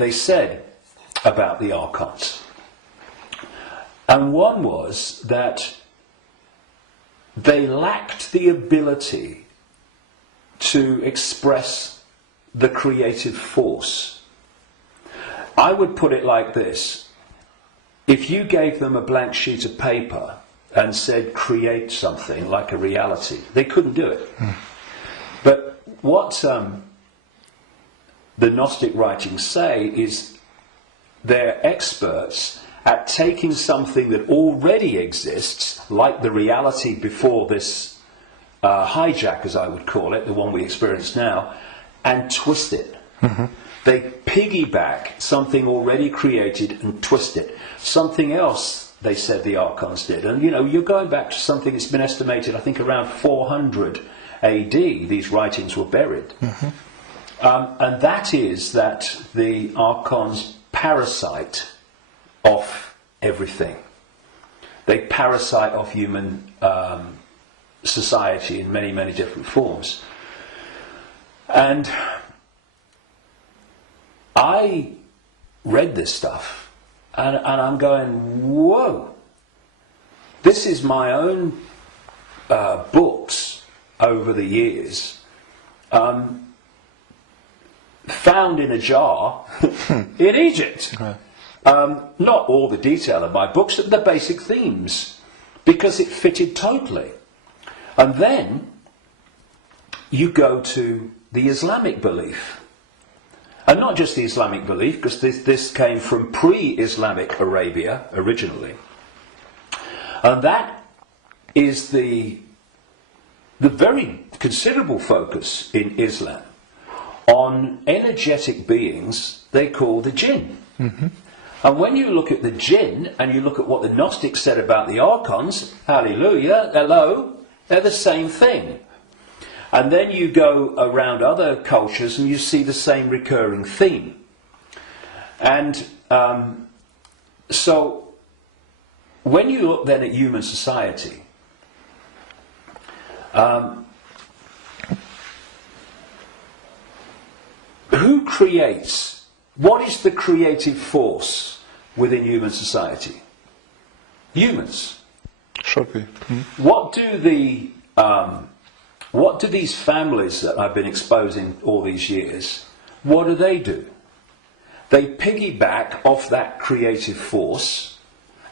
they said about the Archons. And one was that they lacked the ability to express the creative force. I would put it like this. If you gave them a blank sheet of paper and said, create something like a reality, they couldn't do it. But what the Gnostic writings say is they're experts at taking something that already exists, like the reality before this hijack, as I would call it, the one we experience now, and twist it. They piggyback something already created and twist it. Something else, they said the Archons did. And you know, you're going back to something that's been estimated, I think, around 400 AD, these writings were buried. And that is that the Archons parasite off everything. They parasite off human society in many, many different forms. And I read this stuff and I'm going, whoa, this is my own books over the years found in a jar in Egypt. Not all the detail of my books, but the basic themes, because it fitted totally. And then you go to the Islamic belief. And not just the Islamic belief, because this came from pre-Islamic Arabia originally. And that is the very considerable focus in Islam on energetic beings they call the jinn. And when you look at the jinn and you look at what the Gnostics said about the Archons, hallelujah, hello, they're the same thing. And then you go around other cultures and you see the same recurring theme. And so when you look then at human society, who creates? What is the creative force within human society? Humans. Should be. What do these families that I've been exposing all these years, what do? They piggyback off that creative force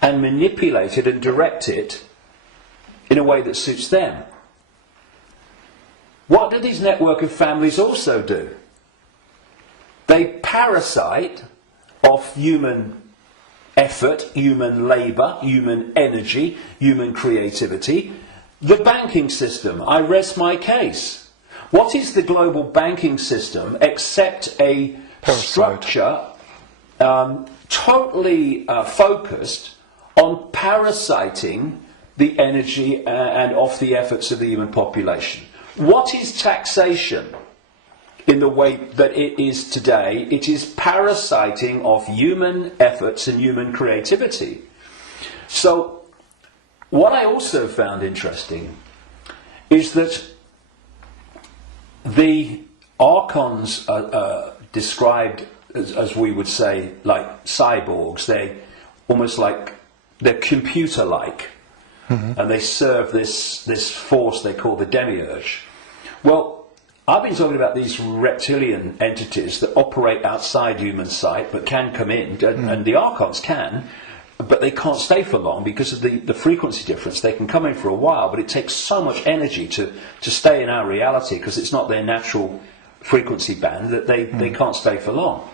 and manipulate it and direct it in a way that suits them. What do these network of families also do? They parasite off human effort, human labour, human energy, human creativity. The banking system, I rest my case. What is the global banking system except a structure totally focused on parasiting the energy and off the efforts of the human population? What is taxation? In the way that it is today, it is parasiting of human efforts and human creativity. So, what I also found interesting is that the Archons are described as we would say, like cyborgs. They almost like, they're computer-like. And they serve this force they call the demiurge. Well, I've been talking about these reptilian entities that operate outside human sight but can come in, and the Archons can, but they can't stay for long because of the frequency difference. They can come in for a while, but it takes so much energy to stay in our reality because it's not their natural frequency band that they can't stay for long.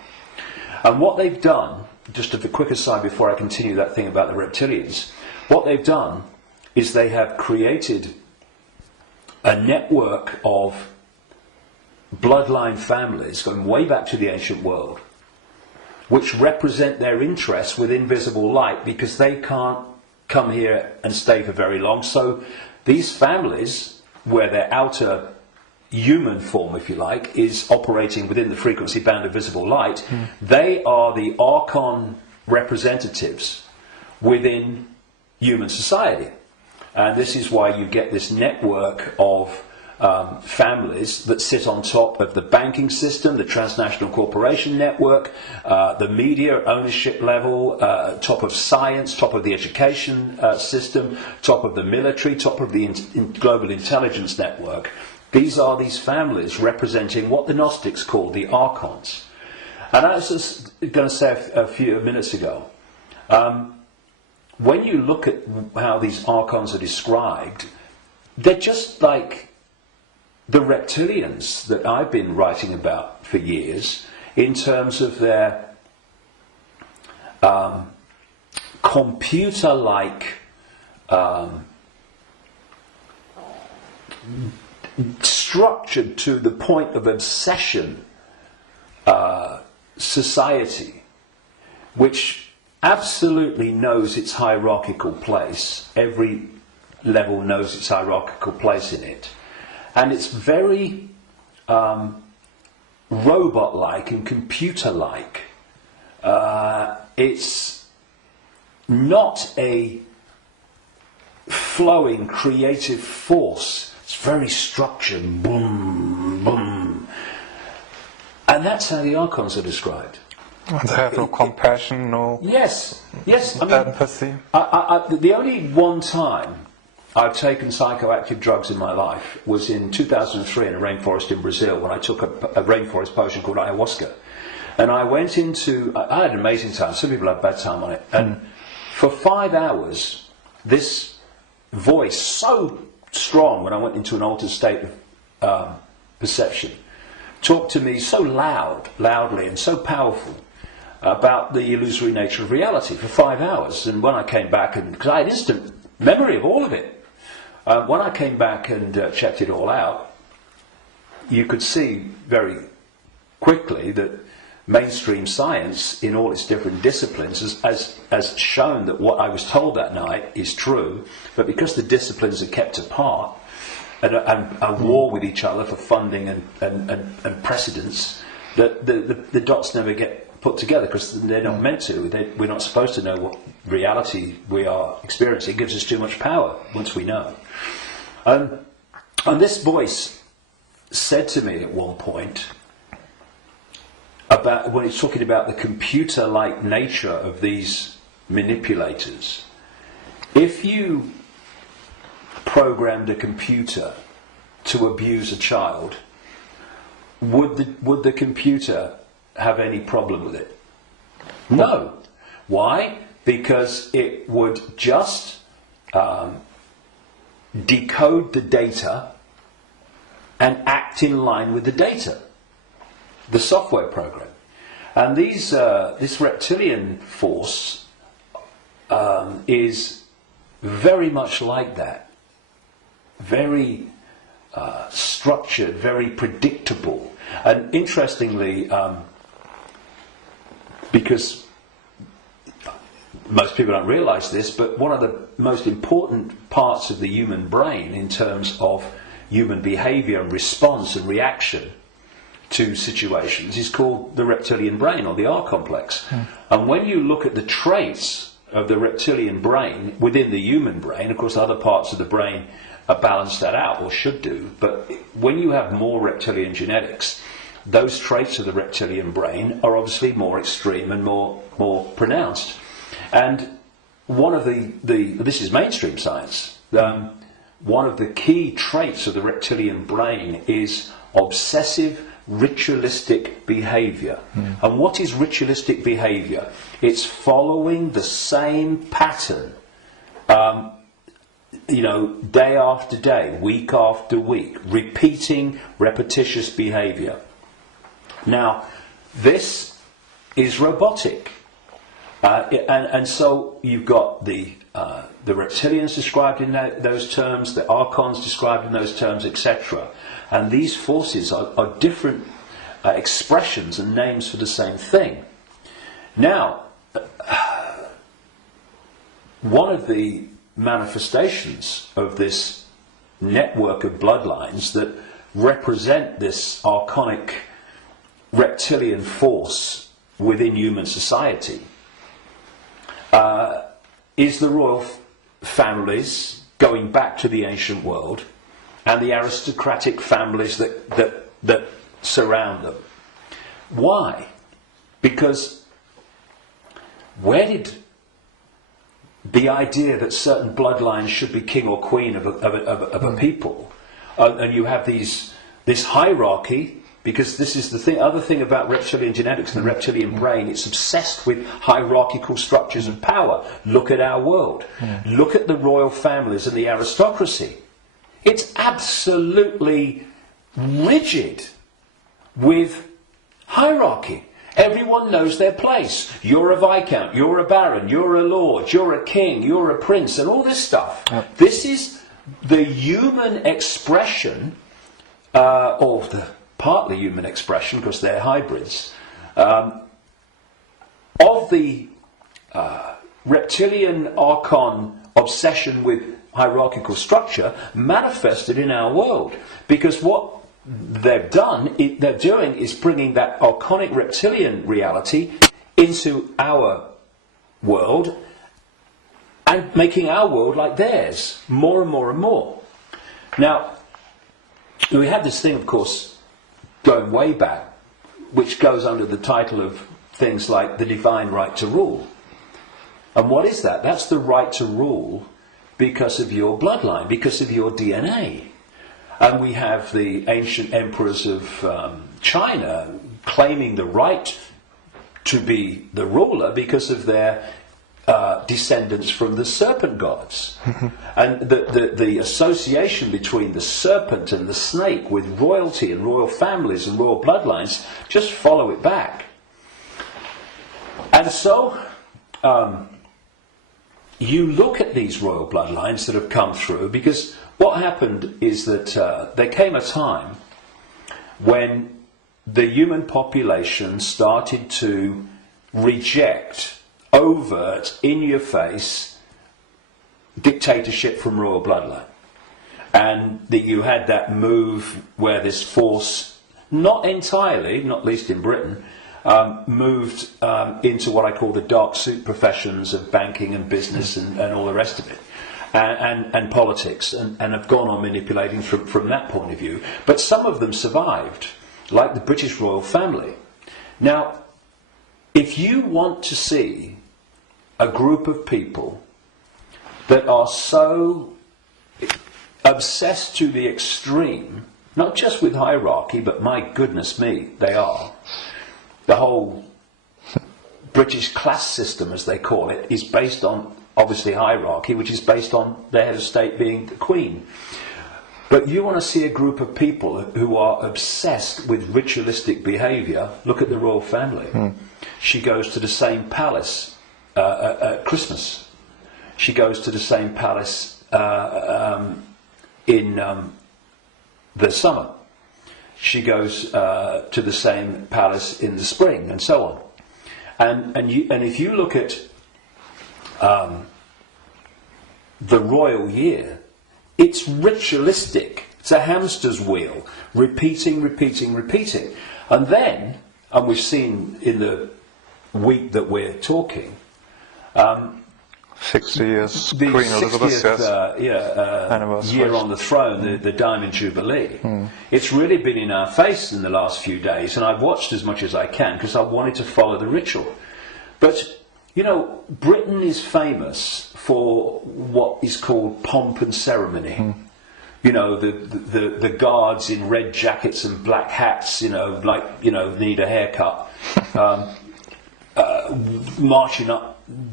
And what they've done, just as a quick aside before I continue that thing about the reptilians, what they've done is they have created a network of bloodline families going way back to the ancient world, which represent their interests with invisible light because they can't come here and stay for very long. So these families, where their outer human form, if you like, is operating within the frequency band of visible light, they are the Archon representatives within human society. And this is why you get this network of families that sit on top of the banking system, the transnational corporation network, the media ownership level, top of science, top of the education system, top of the military, top of the global intelligence network. These are these families representing what the Gnostics called the archons. And I was just going to say a few minutes ago, when you look at how these archons are described, they're just like the reptilians that I've been writing about for years, in terms of their computer-like structured to the point of obsession society, which absolutely knows its hierarchical place. Every level knows its hierarchical place in it. And it's very robot-like and computer-like. It's not a flowing creative force. It's very structured. Boom, boom. And that's how the archons are described. And they have no compassion, no yes. I mean, empathy. The only one time I've taken psychoactive drugs in my life was in 2003 in a rainforest in Brazil, when I took a rainforest potion called ayahuasca. And I went into, I had an amazing time. Some people have bad time on it. And for 5 hours, this voice, so strong when I went into an altered state of perception, talked to me so loudly and so powerful about the illusory nature of reality for 5 hours. And when I came back, and because I had instant memory of all of it, when I came back and checked it all out, you could see very quickly that mainstream science, in all its different disciplines, has shown that what I was told that night is true, but because the disciplines are kept apart and war with each other for funding and precedence, that the dots never get put together, because they're not meant to. We're not supposed to know what reality we are experiencing. It gives us too much power once we know. And this voice said to me at one point, about when he's talking about the computer-like nature of these manipulators, if you programmed a computer to abuse a child, would the computer have any problem with it? No. Why? Because it would just decode the data and act in line with the data, the software program. And this reptilian force is very much like that. Very structured, very predictable. And interestingly, because most people don't realise this, but one of the most important parts of the human brain in terms of human behaviour and response and reaction to situations is called the reptilian brain, or the R complex. And when you look at the traits of the reptilian brain within the human brain, of course other parts of the brain balance that out, or should do, but when you have more reptilian genetics, those traits of the reptilian brain are obviously more extreme and more pronounced. And one of this is mainstream science, one of the key traits of the reptilian brain is obsessive ritualistic behaviour. And what is ritualistic behaviour? It's following the same pattern, day after day, week after week, repeating repetitious behaviour. Now, this is robotic, and so you've got the reptilians described in those terms, the archons described in those terms, etc. And these forces are different expressions and names for the same thing. Now, one of the manifestations of this network of bloodlines that represent this archonic reptilian force within human society is the royal families going back to the ancient world, and the aristocratic families that surround them. Why? Because where did the idea that certain bloodlines should be king or queen of a people, and you have this hierarchy, because this is the other thing about reptilian genetics and the reptilian brain, it's obsessed with hierarchical structures of power. Look at our world. Look at the royal families and the aristocracy. It's absolutely rigid with hierarchy. Everyone knows their place. You're a viscount, you're a baron, you're a lord, you're a king, you're a prince, and all this stuff. Yep. This is the human expression, or the partly human expression, because they're hybrids, of the reptilian archon obsession with hierarchical structure manifested in our world. Because what they're doing is bringing that archonic reptilian reality into our world and making our world like theirs, more and more and more. Now, we have this thing, of course, going way back, which goes under the title of things like the divine right to rule. And what is that? That's the right to rule because of your bloodline, because of your DNA. And we have the ancient emperors of China claiming the right to be the ruler because of their descendants from the serpent gods. And the association between the serpent and the snake with royalty and royal families and royal bloodlines, just follow it back. And so you look at these royal bloodlines that have come through, because what happened is that there came a time when the human population started to reject overt, in-your-face dictatorship from royal bloodline. And that you had that move where this force, not entirely, not least in Britain, moved into what I call the dark suit professions of banking and business and all the rest of it. And politics, and have gone on manipulating from that point of view. But some of them survived, like the British royal family. Now, if you want to see a group of people that are so obsessed to the extreme, not just with hierarchy, but my goodness me, they are. The whole British class system, as they call it, is based on, obviously, hierarchy, which is based on the head of state being the Queen. But you want to see a group of people who are obsessed with ritualistic behaviour, look at the royal family. She goes to the same palace at Christmas. She goes to the same palace in the summer. She goes to the same palace in the spring, and so on. And if you look at the royal year, it's ritualistic. It's a hamster's wheel, repeating. And then, and we've seen in the week that we're talking, 60 years the Queen Elizabeth, 60th yes. year on the throne, the Diamond Jubilee. It's really been in our face in the last few days, and I've watched as much as I can because I wanted to follow the ritual. But, you know, Britain is famous for what is called pomp and ceremony. You know, the guards in red jackets and black hats, need a haircut, marching up,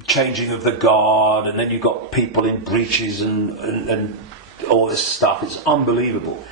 changing of the guard, and then you've got people in breeches and all this stuff. It's unbelievable.